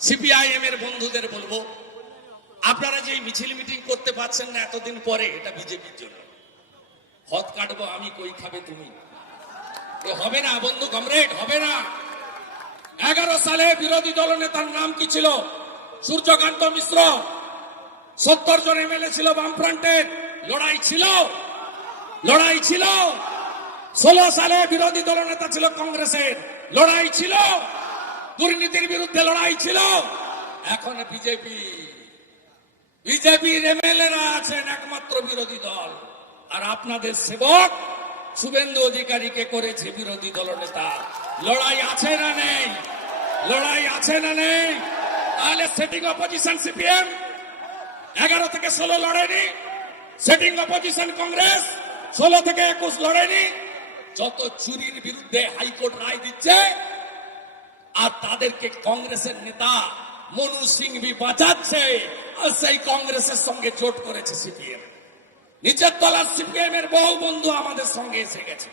CPIM এর বন্ধুদের বলব, আপনারা যে মিছিল মিটিং করতে পারছেন না এতদিন পরে, এটা বিজেপির জন্য। হদ কাটবো আমি, কই খাবে তুমি? হবে না, বন্ধু কমরেড, হবে না। এগারো সালে বিরোধী দল নেতার নাম কি ছিল? সূর্যকান্ত মিশ্র। সত্তর জন এমএলএ ছিল বামফ্রন্টের। লড়াই ছিল। লড়াই ছিল। ষোলো সালে বিরোধী দল নেতা ছিল কংগ্রেসের। লড়াই ছিল। দুর্নীতির বিরুদ্ধে লড়াই ছিল। এখন বিজেপি, বিজেপির এমএলএরা আছেন একমাত্র বিরোধী দল। আর আপনাদের সেবক শুভেন্দু অধিকারীকে করেছে বিরোধী দল নেতা। লড়াই আছে না নেই? লড়াই আছে না নেই? তাহলে সেটিং অপোজিশন সিপিএম এগারো থেকে ষোলো লড়েনি। সেটিং অপোজিশন কংগ্রেস ষোলো থেকে একুশ লড়েনি। যত চুরির বিরুদ্ধে হাইকোর্ট রায় দিচ্ছে আর তাদেরকে কংগ্রেসের নেতা মনু সিং বি বাঁচাচ্ছে আর সেই কংগ্রেসের সঙ্গে জোট করেছে সিপিএম। নিচের তলার সিপিএম এর বহু বন্ধু আমাদের সঙ্গে এসে গেছে।